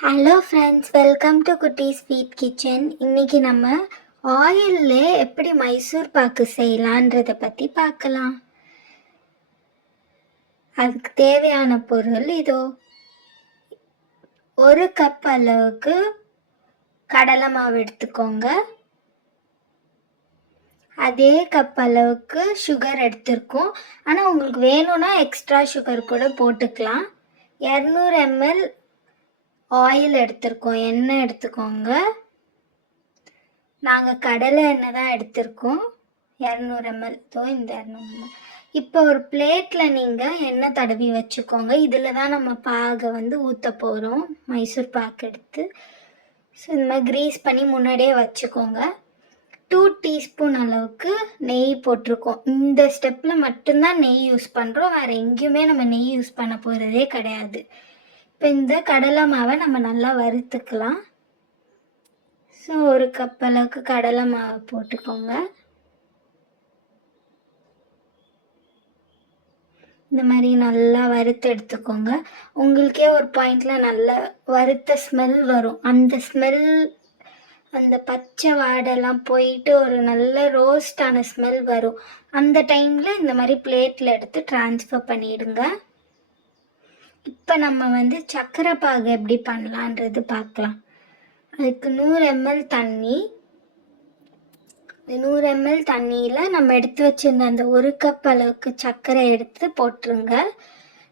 Hello friends, welcome to குட்டி sweet kitchen. இன்றைக்கி நம்ம ஆயில்லே எப்படி மைசூர் பாக்கு செய்யலான்றதை பற்றி பார்க்கலாம். அதுக்கு தேவையான பொருள் இதோ. 1 கப் அளவுக்கு கடலை மாவு எடுத்துக்கோங்க. அதே கப் அளவுக்கு சுகர் எடுத்துருக்கோம். ஆனால் உங்களுக்கு வேணும்னா எக்ஸ்ட்ரா சுகர் கூட போட்டுக்கலாம். 200 ml ஆயில் எடுத்திருக்கோம், எண்ணெய் எடுத்துக்கோங்க. நாங்கள் கடலை எண்ணெய் தான் எடுத்திருக்கோம். 200 ml. இந்த 200 ml. இப்போ ஒரு பிளேட்டில் நீங்கள் எண்ணெய் தடவி வச்சுக்கோங்க. இதில் தான் நம்ம பாகை ஊற்ற போகிறோம், மைசூர் பாக்கு எடுத்து. ஸோ இந்த மாதிரி க்ரீஸ் பண்ணி முன்னாடியே வச்சுக்கோங்க. 2 டீஸ்பூன் அளவுக்கு நெய் போட்டிருக்கோம். இந்த ஸ்டெப்பில் மட்டும்தான் நெய் யூஸ் பண்ணுறோம், வேறு எங்கேயுமே நம்ம நெய் யூஸ் பண்ண போகிறதே கிடையாது. இப்போ இந்த கடலை மாவை நம்ம நல்லா வறுத்துக்கலாம். ஸோ 1 கப் அளவுக்கு கடலை மாவு போட்டுக்கோங்க. இந்த மாதிரி நல்லா வறுத்து எடுத்துக்கோங்க. உங்களுக்கே ஒரு பாயிண்டில் நல்லா வறுத்த ஸ்மெல் வரும். அந்த ஸ்மெல், அந்த பச்சை வாடெல்லாம் போயிட்டு ஒரு நல்ல ரோஸ்டான ஸ்மெல் வரும். அந்த டைமில் இந்த மாதிரி பிளேட்டில் எடுத்து ட்ரான்ஸ்ஃபர் பண்ணிவிடுங்க. இப்போ நம்ம சர்க்கரை பாகு எப்படி பண்ணலான்றது பார்க்கலாம். அதுக்கு 100 ml தண்ணி. 100 ml தண்ணியில் நம்ம எடுத்து வச்சுருந்த அந்த 1 கப் அளவுக்கு சர்க்கரை எடுத்து போட்டுருங்க.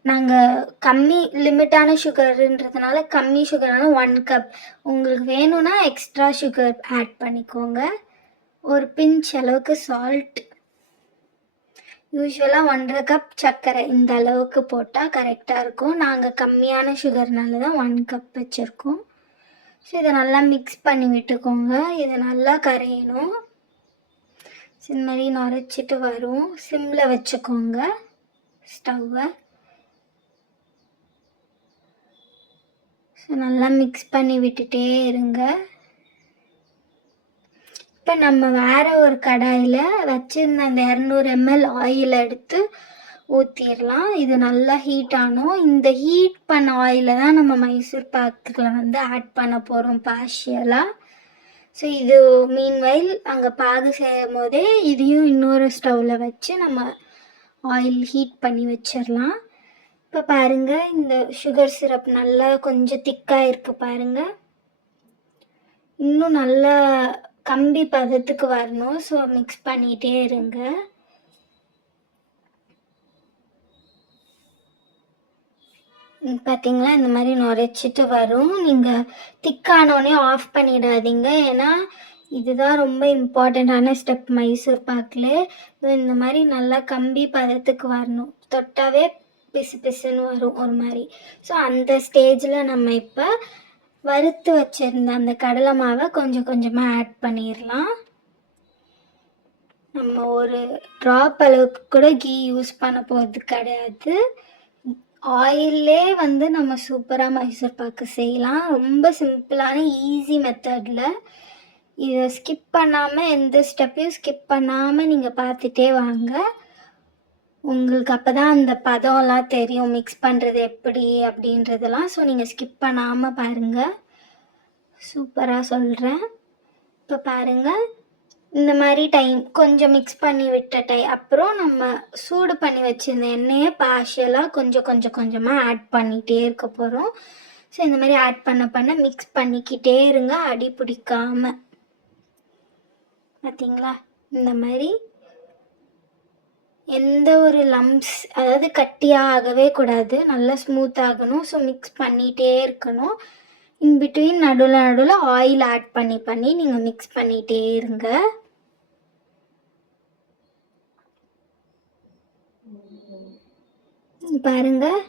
நாங்கள் கம்மி லிமிட்டான சுகருன்றதுனால கம்மி சுகர்னால 1 கப். உங்களுக்கு வேணும்னா எக்ஸ்ட்ரா சுகர் ஆட் பண்ணிக்கோங்க. ஒரு பிஞ்ச் அளவுக்கு சால்ட். யூஸ்வலாக 1.5 கப் சர்க்கரை இந்த அளவுக்கு போட்டால் கரெக்டாக இருக்கும். நாங்கள் கம்மியான சுகர்னால தான் 1 கப் வச்சுருக்கோம். ஸோ இதை நல்லா மிக்ஸ் பண்ணி விட்டுக்கோங்க. இதை நல்லா கரையணும். இந்த மாதிரி நுரைச்சிட்டு வரும். சிம்மில் வச்சுக்கோங்க ஸ்டவ்வை. ஸோ நல்லா மிக்ஸ் பண்ணி விட்டுட்டே இருங்க. இப்போ நம்ம வேறு ஒரு கடாயில் வச்சுருந்த அந்த 200 ml ஆயில் எடுத்து ஊற்றிடலாம். இது நல்லா ஹீட் ஆனோம். இந்த ஹீட் பண்ண ஆயிலை தான் நம்ம மைசூர் பாக்கில் ஆட் பண்ண போகிறோம் பார்ஷியலாக. ஸோ இது மீன்வைல் அங்கே பாகு செய்யும் போதே இதையும் இன்னொரு ஸ்டவ்வில் வச்சு நம்ம ஆயில் ஹீட் பண்ணி வச்சிடலாம். இப்போ பாருங்கள், இந்த சுகர் சிரப் நல்லா கொஞ்சம் திக்காக இருக்குது பாருங்கள். இன்னும் நல்லா கம்பி பதத்துக்கு வரணும். ஸோ மிக்ஸ் பண்ணிகிட்டே இருங்க. பார்த்தீங்களா, இந்த மாதிரி நுரைச்சிட்டு வரும். நீங்கள் திக்கானோடனே ஆஃப் பண்ணிடாதீங்க, ஏன்னா இதுதான் ரொம்ப இம்பார்ட்டண்ட்டான ஸ்டெப் மைசூர் பாக்கில். இந்த மாதிரி நல்லா கம்பி பதத்துக்கு வரணும். தொட்டாவே பிசு பிசுன்னு வரும் ஒரு மாதிரி. ஸோ அந்த ஸ்டேஜில் நம்ம இப்போ வறுத்து வச்சுருந்த அந்த கடலை மாவை கொஞ்சம் கொஞ்சமாக ஆட் பண்ணிடலாம். நம்ம ஒரு ட்ராப் அளவுக்கு கூட கீ யூஸ் பண்ண போகிறது கிடையாது. ஆயிலே நம்ம சூப்பராக மைசூர் பாக்கு செய்யலாம். ரொம்ப சிம்பிளான ஈஸி மெத்தடில். இதை ஸ்கிப் பண்ணாமல், எந்த ஸ்டெப்பையும் ஸ்கிப் பண்ணாமல் நீங்கள் பார்த்துட்டே வாங்க. உங்களுக்கு அப்போ தான் அந்த பதம்லாம் தெரியும், மிக்ஸ் பண்ணுறது எப்படி அப்படின்றதெல்லாம். ஸோ நீங்கள் ஸ்கிப் பண்ணாமல் பாருங்கள். சூப்பராக சொல்கிறேன். இப்போ பாருங்கள், இந்த மாதிரி டைம் கொஞ்சம் மிக்ஸ் பண்ணி விட்ட அப்புறம் நம்ம சூடு பண்ணி வச்சுருந்த எண்ணெயை பார்ஷியலாக கொஞ்சம் கொஞ்சமாக ஆட் பண்ணிகிட்டே இருக்க போகிறோம். ஸோ இந்த மாதிரி ஆட் பண்ண மிக்ஸ் பண்ணிக்கிட்டே இருங்க, அடி பிடிக்காமல். பார்த்தீங்களா, இந்த மாதிரி எந்த ஒரு லம்ப்ஸ், அதாவது கட்டியாக ஆகவே கூடாது, நல்லா ஸ்மூத் ஆகணும். ஸோ மிக்ஸ் பண்ணிகிட்டே இருக்கணும். இன்பிட்வீன் நடுவில் ஆயில் ஆட் பண்ணி நீங்கள் மிக்ஸ் பண்ணிகிட்டே இருங்க. பாருங்கள்,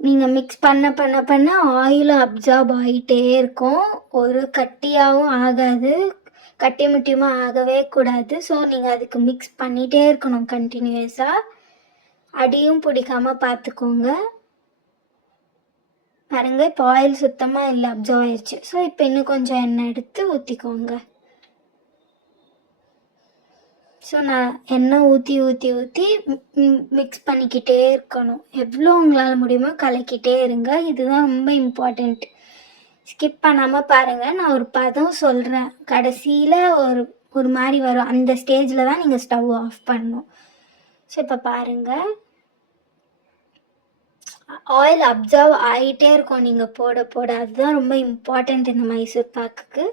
நீங்கள் மிக்ஸ் பண்ண ஆயிலும் அப்சார்ப் ஆகிட்டே இருக்கும். ஒரு கட்டியாகவும் ஆகாது, கட்டி முட்டியுமாக ஆகவே கூடாது. ஸோ நீங்கள் அதுக்கு மிக்ஸ் பண்ணிகிட்டே இருக்கணும் கண்டினியூஸாக. அடியும் பிடிக்காமல் பார்த்துக்கோங்க. பாருங்கள், இப்போ ஆயில் சுத்தமாக இல்லை, அப்சார்ப் ஆயிடுச்சு. ஸோ இப்போ இன்னும் கொஞ்சம் எண்ணெய் எடுத்து ஊற்றிக்கோங்க. ஸோ நான் எண்ணெய் ஊற்றி மிக்ஸ் பண்ணிக்கிட்டே இருக்கணும். எவ்வளோ உங்களால் முடியுமோ கலக்கிட்டே இருங்க. இதுதான் ரொம்ப இம்பார்ட்டண்ட். ஸ்கிப் பண்ணாமல் பாருங்கள். நான் ஒரு பதம் சொல்கிறேன், கடைசியில் ஒரு மாதிரி வரும். அந்த ஸ்டேஜில் தான் நீங்கள் ஸ்டவ் ஆஃப் பண்ணணும். ஸோ இப்போ பாருங்கள், ஆயில் அப்சர்வ் ஆகிட்டே இருக்கும் நீங்கள் போட போட. அதுதான் ரொம்ப இம்பார்ட்டண்ட் இந்த மைசூர் பாக்குக்கு.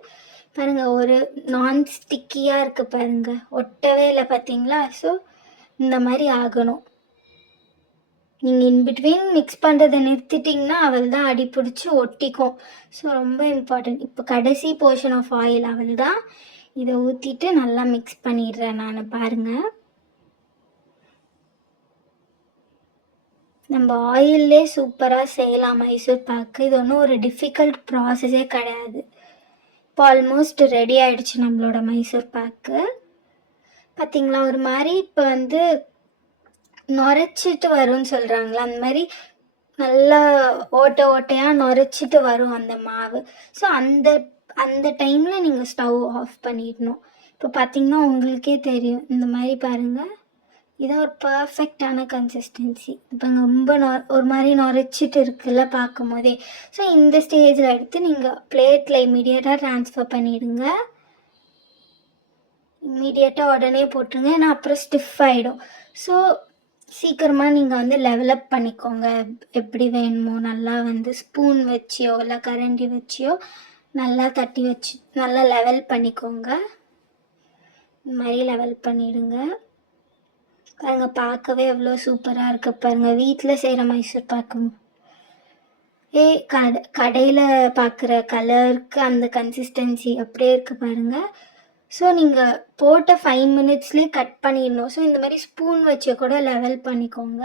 பாருங்கள், ஒரு நான் ஸ்டிக்கியாக இருக்குது பாருங்கள், ஒட்டவே இல்லை பார்த்தீங்களா? ஸோ இந்த மாதிரி ஆகணும். நீங்கள் இன்பிட்வீன் மிக்ஸ் பண்ணுறதை நிறுத்திட்டிங்கன்னா அவள் தான் அடி பிடிச்சி ஒட்டிக்கும். ஸோ ரொம்ப இம்பார்ட்டன்ட். இப்போ கடைசி போர்ஷன் ஆஃப் ஆயில் அவள் தான். இதை ஊற்றிட்டு நல்லா மிக்ஸ் பண்ணிடுறேன் நான். பாருங்கள், நம்ம ஆயிலே சூப்பராக செய்யலாம் மைசூர் பாக்கு. இது ஒன்றும் ஒரு டிஃபிகல்ட் ப்ராசஸே கிடையாது. இப்போ ஆல்மோஸ்ட் ரெடி ஆகிடுச்சு நம்மளோட மைசூர் பாக்கு. பார்த்திங்களா, ஒரு மாதிரி இப்போ வந்து நுரைச்சிட்டு வரும்னு சொல்கிறாங்களா, அந்த மாதிரி நல்லா ஓட்டையாக நுரைச்சிட்டு வரும் அந்த மாவு. ஸோ அந்த டைமில் நீங்கள் ஸ்டவ் ஆஃப் பண்ணிடணும். இப்போ பார்த்திங்கன்னா உங்களுக்கே தெரியும், இந்த மாதிரி பாருங்கள், இதான் ஒரு பர்ஃபெக்டான கன்சிஸ்டன்சி. இப்போ ரொம்ப ஒரு மாதிரி நுரைச்சிட்டு இருக்குல்ல பார்க்கும் போதே. ஸோ இந்த ஸ்டேஜில் எடுத்து நீங்கள் பிளேட்டில் இமீடியட்டாக ட்ரான்ஸ்ஃபர் பண்ணிவிடுங்க. இம்மீடியட்டாக உடனே போட்டுருங்க, ஏன்னா அப்புறம் ஸ்டிஃப் ஆகிடும். ஸோ சீக்கிரமாக நீங்கள் வந்து லெவலப் பண்ணிக்கோங்க. எப்படி வேணுமோ நல்லா வந்து ஸ்பூன் வச்சியோ இல்லை கரண்டி வச்சியோ நல்லா தட்டி வச்சு நல்லா லெவல் பண்ணிக்கோங்க. இந்த மாதிரி லெவல் பண்ணிவிடுங்க. பாருங்கள், பார்க்கவே எவ்வளோ சூப்பராக இருக்குது பாருங்கள். வீட்டில் செய்கிற மைசூர் பாக்கு கடையில் பார்க்குற கலருக்கு அந்த கன்சிஸ்டன்சி அப்படியே இருக்குது பாருங்கள். ஸோ நீங்கள் போட்ட 5 மினிட்ஸ்லேயே கட் பண்ணிடணும். ஸோ இந்த மாதிரி ஸ்பூன் வச்சு கூட லெவல் பண்ணிக்கோங்க.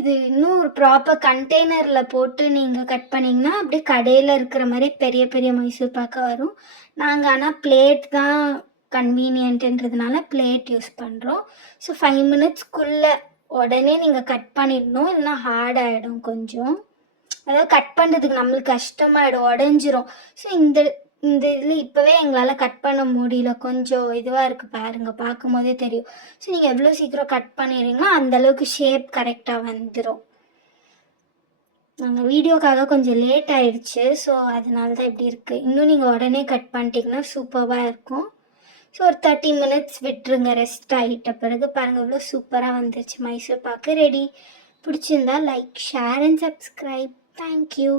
இது இன்னும் ஒரு ப்ராப்பர் கண்டெய்னரில் போட்டு நீங்கள் கட் பண்ணிங்கன்னா அப்படியே கடையில் இருக்கிற மாதிரி பெரிய பெரிய மைசூர் பாக்கு வரும். நாங்கள் ஆனால் பிளேட் தான் கன்வீனியன்ட்டுன்றதுனால பிளேட் யூஸ் பண்ணுறோம். ஸோ 5 மினிட்ஸ்க்குள்ளே உடனே நீங்கள் கட் பண்ணிடணும், இல்லைன்னா ஹார்ட் ஆகிடும் கொஞ்சம். அதாவது கட் பண்ணுறதுக்கு நம்மளுக்கு கஷ்டமாகிடும், உடஞ்சிரும். ஸோ இந்த இதில் இப்போவே எங்களால் கட் பண்ண முடியல, கொஞ்சம் இதுவாக இருக்குது பாருங்கள், பார்க்கும் போதே தெரியும். ஸோ நீங்கள் எவ்வளோ சீக்கிரம் கட் பண்ணிடுறீங்களோ அந்தளவுக்கு ஷேப் கரெக்டாக வந்துடும். நாங்கள் வீடியோக்காக கொஞ்சம் லேட் ஆகிடுச்சு, ஸோ அதனால தான் இப்படி இருக்குது. இன்னும் நீங்கள் உடனே கட் பண்ணிட்டீங்கன்னா சூப்பராக இருக்கும். ஸோ ஒரு 30 மினிட்ஸ் விட்டுருங்க ரெஸ்ட் ஆகிட்ட பிறகு. பாருங்கள், இவ்வளோ சூப்பராக வந்துருச்சு மைசூர் பாக்கு ரெடி. பிடிச்சிருந்தா like, share and subscribe. Thank you.